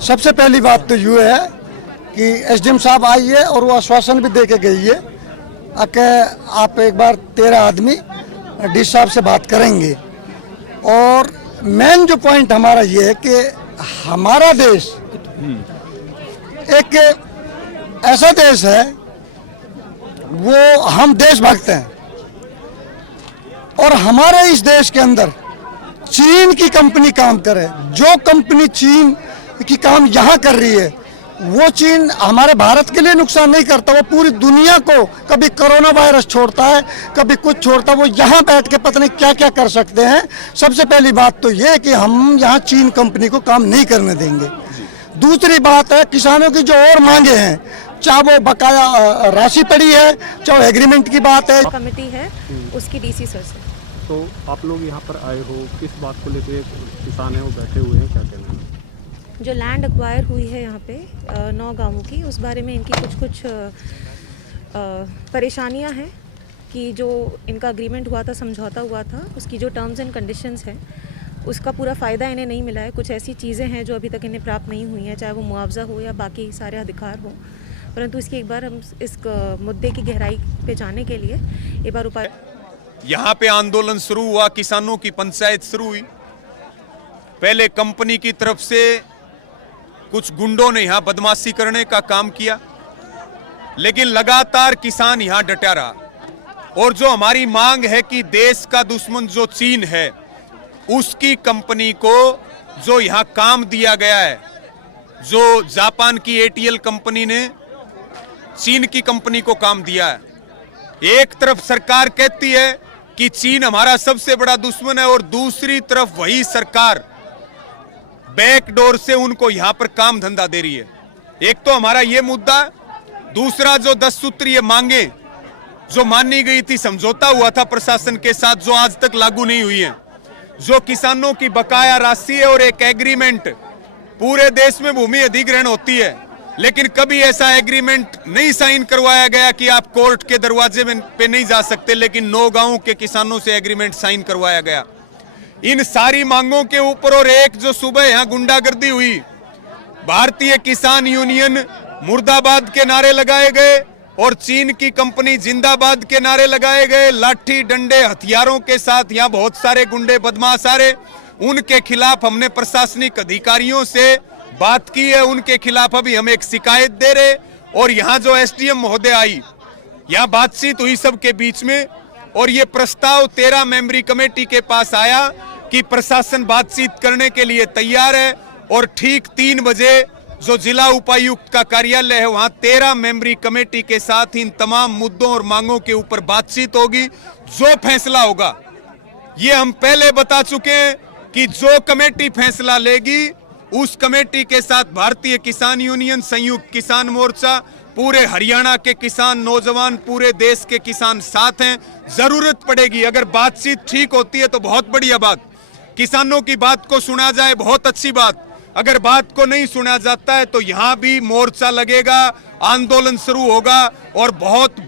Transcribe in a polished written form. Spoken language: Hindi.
सबसे पहली बात तो ये है कि एसडीएम साहब आई है और वो आश्वासन भी दे के गई है कि आप एक बार 13 आदमी डी साहब से बात करेंगे। और मेन जो पॉइंट हमारा ये है कि हमारा देश एक ऐसा देश है, वो हम देशभक्त हैं और हमारे इस देश के अंदर चीन की कंपनी काम करे। जो कंपनी चीन की काम यहाँ कर रही है वो चीन हमारे भारत के लिए नुकसान नहीं करता, वो पूरी दुनिया को कभी कोरोना वायरस छोड़ता है, कभी कुछ छोड़ता है। वो यहाँ बैठ के पता नहीं क्या क्या कर सकते हैं। सबसे पहली बात तो ये कि हम यहाँ चीन कंपनी को काम नहीं करने देंगे। दूसरी बात है किसानों की जो और मांगे हैं, चाहे वो बकाया राशि पड़ी है, चाहे एग्रीमेंट की बात है, कमेटी है उसकी डीसी सर से। तो आप लोग यहाँ पर आए हो, किस बात को लेकर किसान हैं वो बैठे हुए हैं, क्या कहना है? जो लैंड एक्वायर हुई है यहाँ पे 9 गांवों की, उस बारे में इनकी कुछ परेशानियाँ हैं कि जो इनका एग्रीमेंट हुआ था, समझौता हुआ था, उसकी जो टर्म्स एंड कंडीशंस हैं उसका पूरा फ़ायदा इन्हें नहीं मिला है। कुछ ऐसी चीज़ें हैं जो अभी तक इन्हें प्राप्त नहीं हुई हैं, चाहे वो मुआवजा हो या बाकी सारे अधिकार हो। परंतु इसकी एक बार हम इस मुद्दे की गहराई पे जाने के लिए एक बार उपाय। यहाँ पे आंदोलन शुरू हुआ, किसानों की पंचायत शुरू हुई। पहले कंपनी की तरफ से कुछ गुंडों ने यहाँ बदमाशी करने का काम किया, लेकिन लगातार किसान यहाँ डटा रहा। और जो हमारी मांग है कि देश का दुश्मन जो चीन है उसकी कंपनी को जो यहाँ काम दिया गया है, जो जापान की एटीएल कंपनी ने चीन की कंपनी को काम दिया है। एक तरफ सरकार कहती है कि चीन हमारा सबसे बड़ा दुश्मन है और दूसरी तरफ वही सरकार बैकडोर से उनको यहां पर काम धंधा दे रही है। एक तो हमारा ये मुद्दा, दूसरा जो 10 सूत्रीय मांगे जो मानी गई थी, समझौता हुआ था प्रशासन के साथ, जो आज तक लागू नहीं हुई है, जो किसानों की बकाया राशि है और एक एग्रीमेंट। पूरे देश में भूमि अधिग्रहण होती है लेकिन कभी ऐसा एग्रीमेंट नहीं साइन करवाया गया कि आप कोर्ट के दरवाजे पे नहीं जा सकते, लेकिन 9 गांवों के किसानों से एग्रीमेंट साइन करवाया गया। इन सारी मांगों के ऊपर और एक जो सुबह यहाँ गुंडागर्दी हुई, भारतीय किसान यूनियन मुर्दाबाद के नारे लगाए गए और चीन की कंपनी जिंदाबाद के नारे लगाए गए। लाठी डंडे हथियारों के साथ यहाँ बहुत सारे गुंडे बदमाश आ रहे, उनके खिलाफ हमने प्रशासनिक अधिकारियों से बात की है, उनके खिलाफ अभी हम एक शिकायत दे रहे। और यहाँ जो एसडीएम महोदय आई, यहाँ बातचीत हुई सबके बीच में और ये प्रस्ताव 13 मेंबरी कमेटी के पास आया कि प्रशासन बातचीत करने के लिए तैयार है। और ठीक 3 बजे जो जिला उपायुक्त का कार्यालय है, वहाँ 13 मेंबरी कमेटी के साथ इन तमाम मुद्दों और मांगों के ऊपर बातचीत होगी। जो फैसला होगा, ये हम पहले बता चुके हैं कि जो कमेटी फैसला लेगी उस कमेटी के साथ भारतीय किसान यूनियन, संयुक्त किसान मोर्चा, पूरे हरियाणा के किसान, नौजवान, पूरे देश के किसान साथ हैं। जरूरत पड़ेगी, अगर बातचीत ठीक होती है तो बहुत बढ़िया बात, किसानों की बात को सुना जाए बहुत अच्छी बात। अगर बात को नहीं सुना जाता है तो यहाँ भी मोर्चा लगेगा, आंदोलन शुरू होगा और बहुत